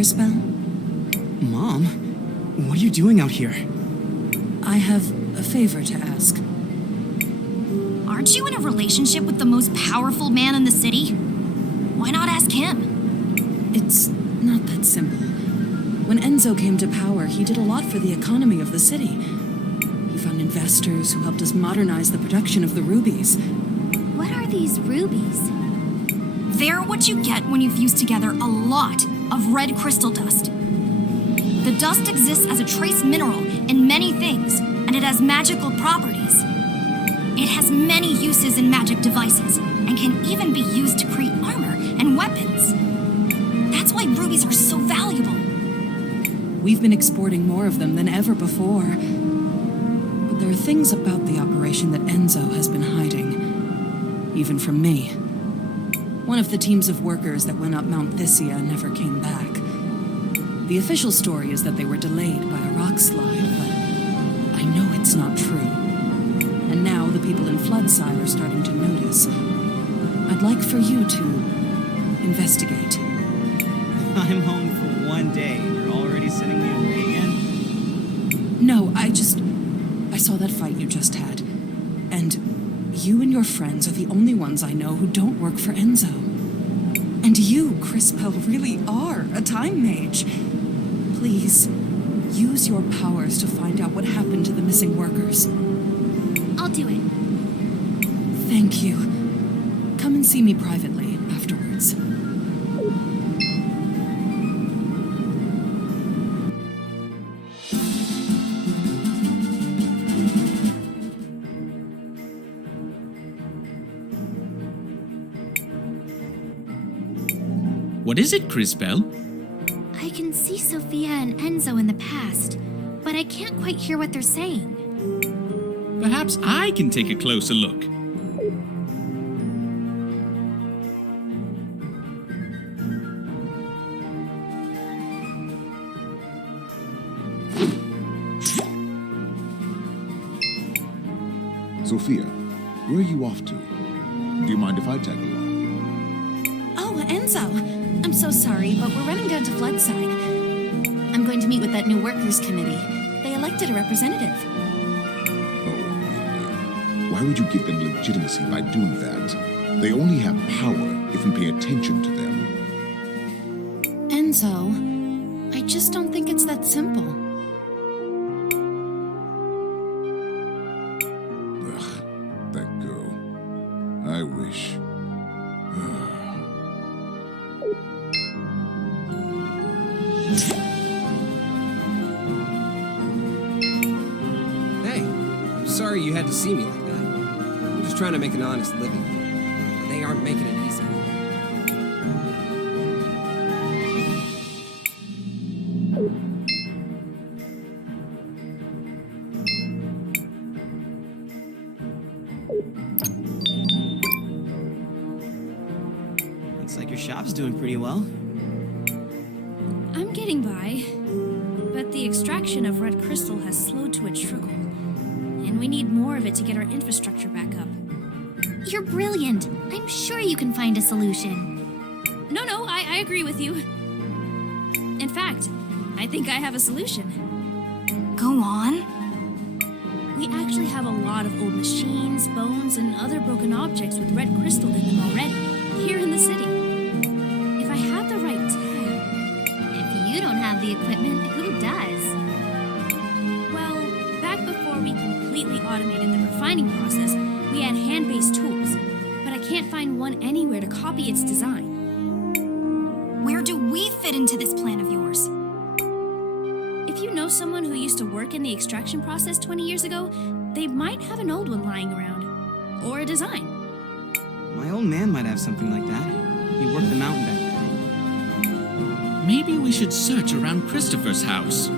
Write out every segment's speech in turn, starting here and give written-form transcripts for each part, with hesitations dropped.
Cris Bell? Mom, what are you doing out here? I have a favor to ask. Aren't you in a relationship with the most powerful man in the city? Why not ask him? It's not that simple. When Enzo came to power, he did a lot for the economy of the city. He found investors who helped us modernize the production of the rubies. What are these rubies? They're what you get when you fuse together a lot of red crystal dust. The dust exists as a trace mineral in many things, and it has magical properties. It has many uses in magic devices, and can even be used to create armor and weapons. That's why rubies are so valuable. We've been exporting more of them than ever before. But there are things about the operation that Enzo has been hiding, even from me. One of the teams of workers that went up Mount Thysia never came back. The official story is that they were delayed by a rock slide, but I know it's not true. And now the people in Floodside are starting to notice. I'd like for you to investigate. I'm home for one day and you're already sending me away again? No, I saw that fight you just had. And you and your friends are the only ones I know who don't work for Enzo. And you, Cris Bell, really are a time mage. Please, use your powers to find out what happened to the missing workers. I'll do it. Thank you. Come and see me privately afterwards. What is it, Cris Bell? I can see Sophia and Enzo in the past, but I can't quite hear what they're saying. Perhaps I can take a closer look. Sophia, where are you off to? Do you mind if I tag along? Oh, Enzo! I'm so sorry, but we're running down to Floodside. I'm going to meet with that new workers' committee. They elected a representative. Oh, really? Why would you give them legitimacy by doing that? They only have power if we pay attention to them. Enzo, I just don't think it's that simple. Ugh, that girl. I wish. Hey, I'm sorry you had to see me like that. I'm just trying to make an honest living. But they aren't making it easy. Looks like your shop's doing pretty well. I'm getting by, but the extraction of red crystal has slowed to a trickle, and we need more of it to get our infrastructure back up. You're brilliant. I'm sure you can find a solution. No, I agree with you. In fact, I think I have a solution. Go on. We actually have a lot of old machines, bones, and other broken objects with red crystal in them already, here in the city. If I had the right tech... If you don't have the equipment, who does? Well, back before we completely automated the refining process, we had hand-based tools, but I can't find one anywhere to copy its design. Where do we fit into this plan of yours? If you know someone who used to work in the extraction process 20 years ago, they might have an old one lying around. Or a design. My old man might have something like that. He worked the mountain back then. Maybe we should search around Christopher's house.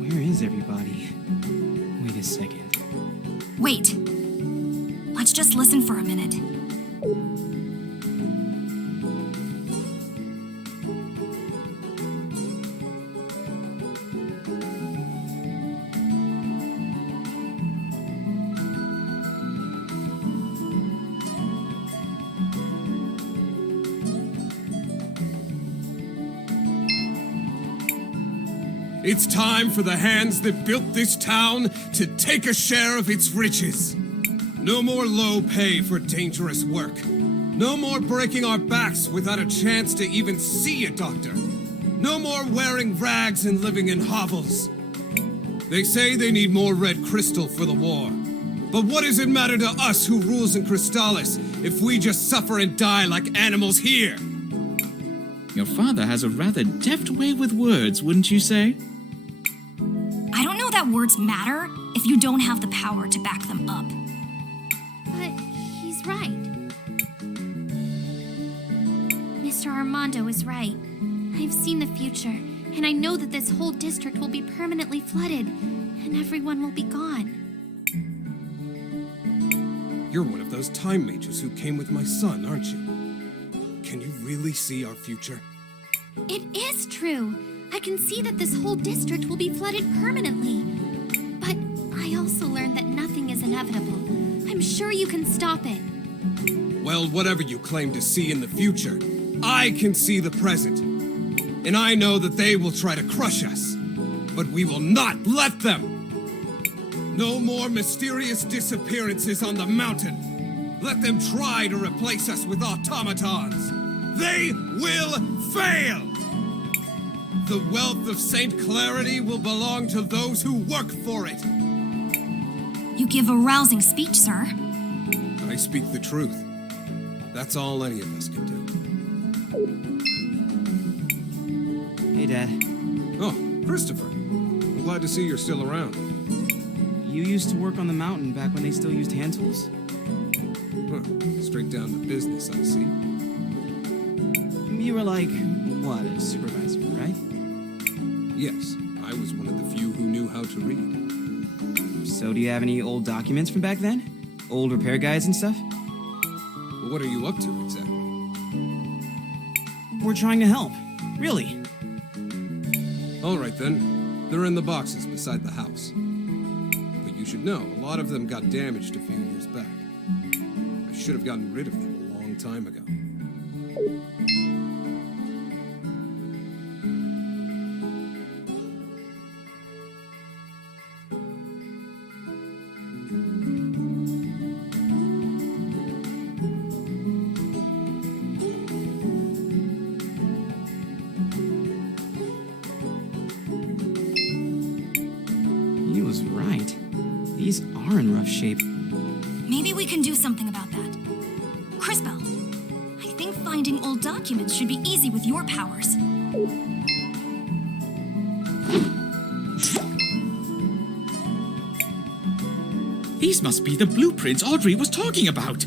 Where is everybody? Wait a second. Wait. Let's just listen for a minute. It's time for the hands that built this town to take a share of its riches. No more low pay for dangerous work. No more breaking our backs without a chance to even see a doctor. No more wearing rags and living in hovels. They say they need more red crystal for the war. But what does it matter to us who rules in Crystallis if we just suffer and die like animals here? Your father has a rather deft way with words, wouldn't you say? I don't know that words matter if you don't have the power to back them up. But he's right. Mr. Armando is right. I've seen the future, and I know that this whole district will be permanently flooded, and everyone will be gone. You're one of those time mages who came with my son, aren't you? Can you really see our future? It is true. I can see that this whole district will be flooded permanently. But I also learned that nothing is inevitable. I'm sure you can stop it. Well, whatever you claim to see in the future, I can see the present. And I know that they will try to crush us. But we will not let them! No more mysterious disappearances on the mountain. Let them try to replace us with automatons. They will fail! The wealth of Saint Clarity will belong to those who work for it. You give a rousing speech, sir. I speak the truth. That's all any of us can do. Hey, Dad. Oh, Christopher. I'm glad to see you're still around. You used to work on the mountain back when they still used hand tools? Huh. Straight down to business, I see. You were like, what, a supervisor, right? Yes, I was one of the few who knew how to read. So do you have any old documents from back then? Old repair guides and stuff? Well, what are you up to, exactly? We're trying to help. Really. All right, then. They're in the boxes beside the house. But you should know, a lot of them got damaged a few years back. I should have gotten rid of them a long time ago. He was right. These are in rough shape. Maybe we can do something about that. Crispell, I think finding old documents should be easy with your powers. These must be the blueprints Audrey was talking about.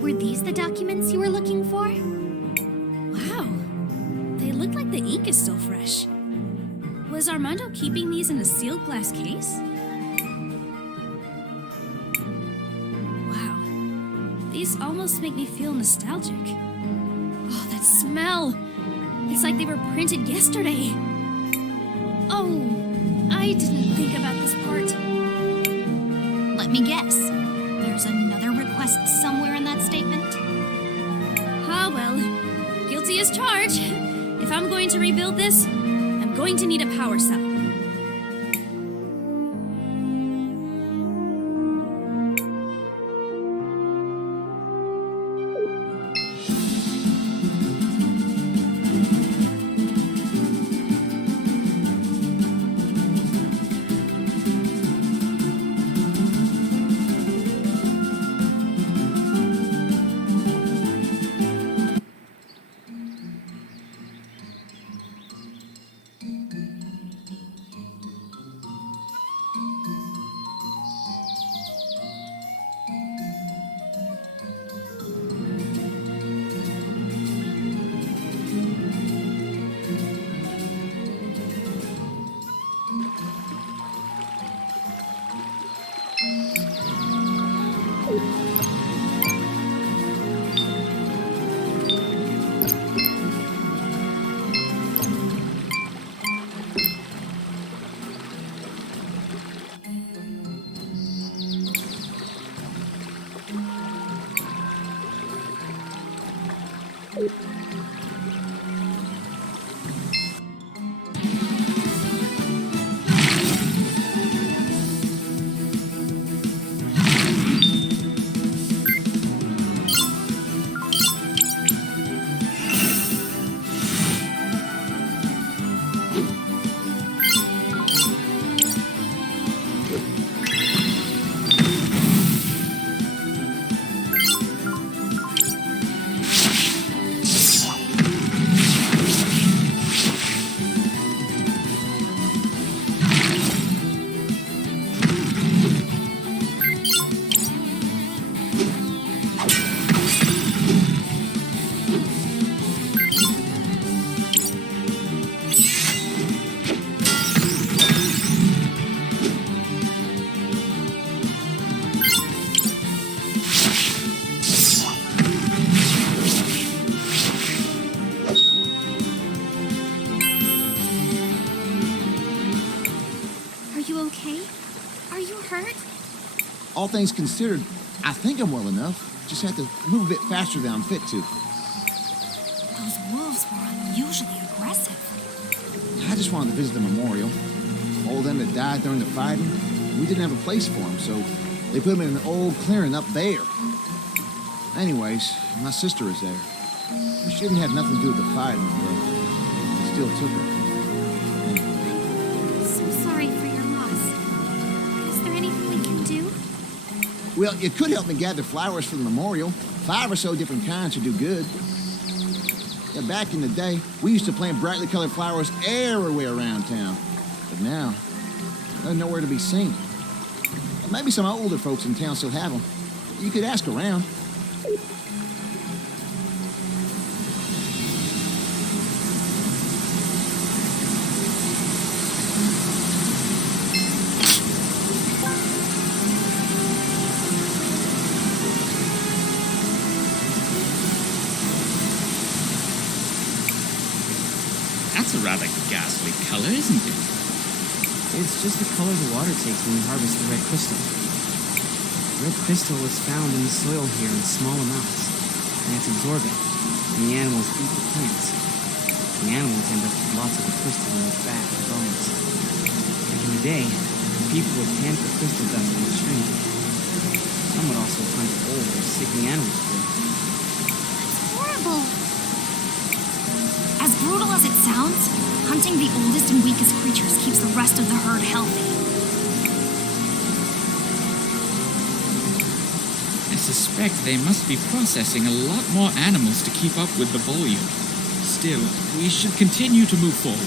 Were these the documents you were looking for? Wow. They look like the ink is still fresh. Was Armando keeping these in a sealed glass case? Wow. These almost make me feel nostalgic. Oh, that smell! It's like they were printed yesterday. Oh, I didn't think about this part. Let me guess. There's another request somewhere in that statement? Ah, well, guilty as charged. If I'm going to rebuild this, I'm going to need a power cell. All things considered, I think I'm well enough. Just have to move a bit faster than I'm fit to. Those wolves were unusually aggressive. I just wanted to visit the memorial. All of them that died during the fighting, we didn't have a place for them, so they put them in an old clearing up there. Anyways, my sister is there. She didn't have nothing to do with the fighting, but they still took her. So sorry for your loss. Is there anything we can do? Well, you could help me gather flowers for the memorial. 5 or so different kinds would do good. Yeah, back in the day, we used to plant brightly colored flowers everywhere around town. But now, they're nowhere to be seen. Maybe some older folks in town still have them. You could ask around. That's a rather ghastly color, isn't it? It's just the color the water takes when you harvest the red crystal. Red crystal is found in the soil here in small amounts, and it's absorbent, and the animals eat the plants. The animals end up with lots of the crystal in their fat and bones. Back in the day, people would pan for crystal dust in the stream. Some would also hunt old or sickly animals for it. That's horrible. As brutal as it sounds, hunting the oldest and weakest creatures keeps the rest of the herd healthy. I suspect they must be processing a lot more animals to keep up with the volume. Still, we should continue to move forward.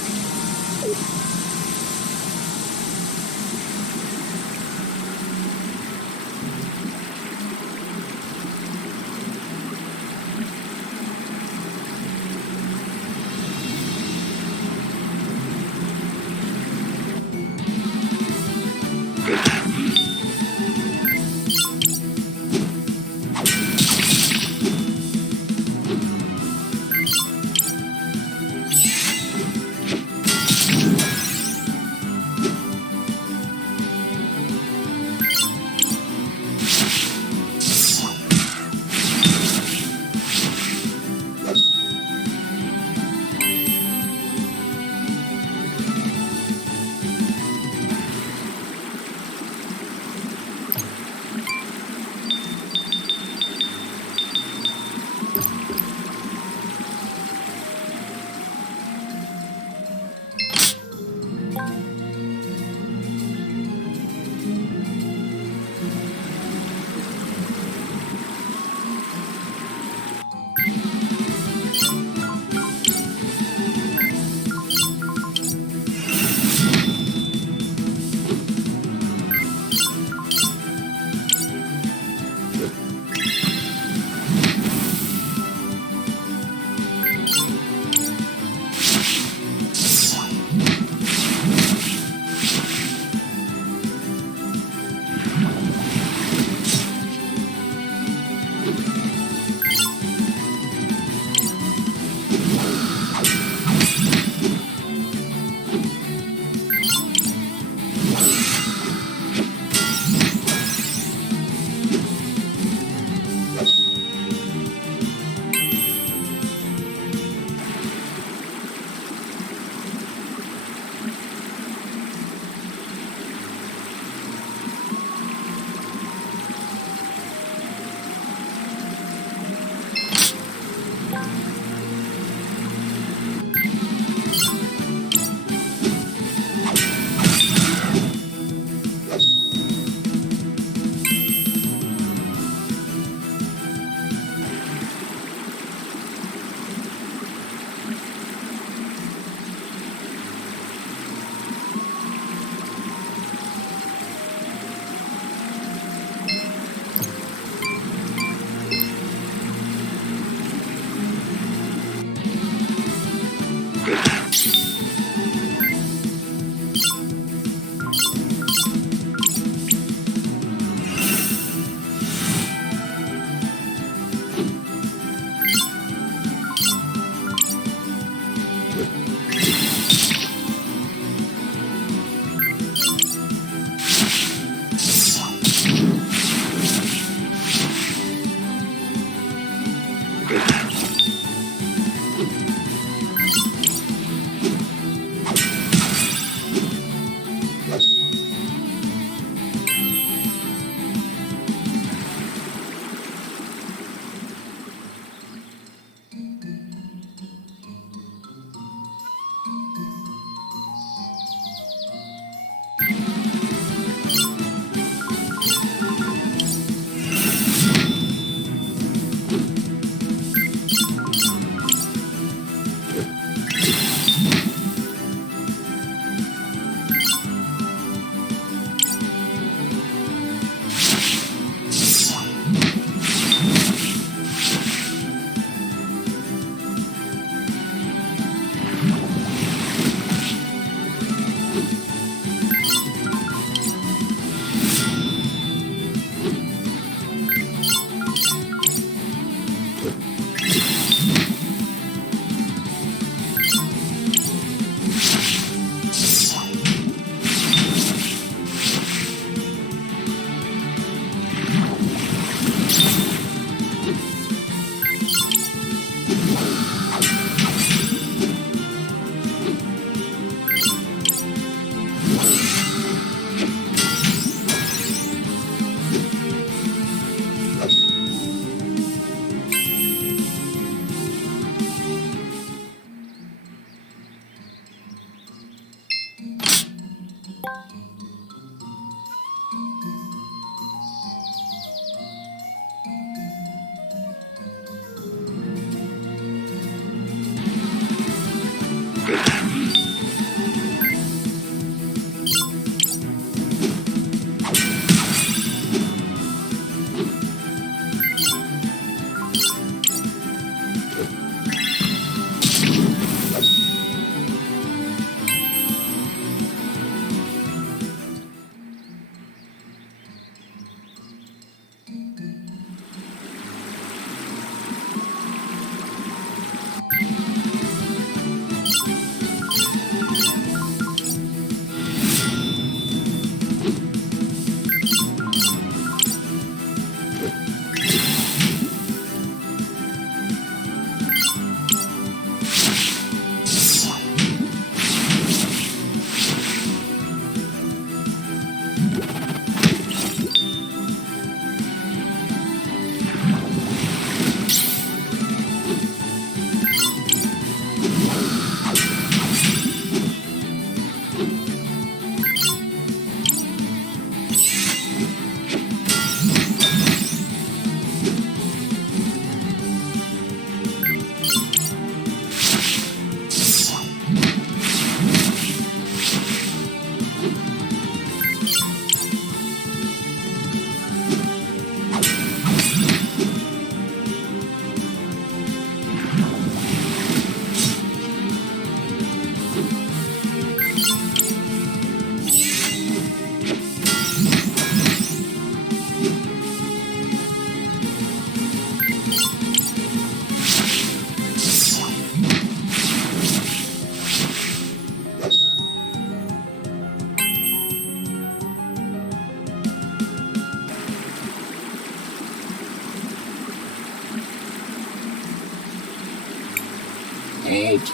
Halt.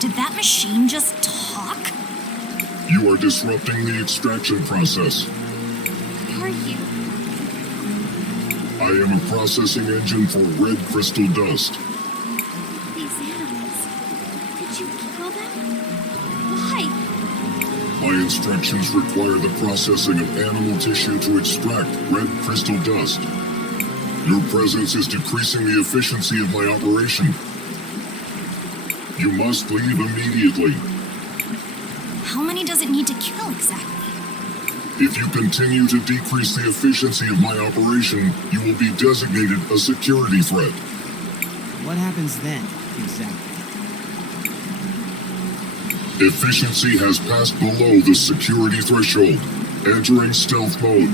Did that machine just talk? You are disrupting the extraction process. Who are you? I am a processing engine for red crystal dust. These animals. Did you kill them? Why? My instructions require the processing of animal tissue to extract red crystal dust. Your presence is decreasing the efficiency of my operation. You must leave immediately. How many does it need to kill exactly? If you continue to decrease the efficiency of my operation, you will be designated a security threat. What happens then, exactly? Efficiency has passed below the security threshold. Entering stealth mode.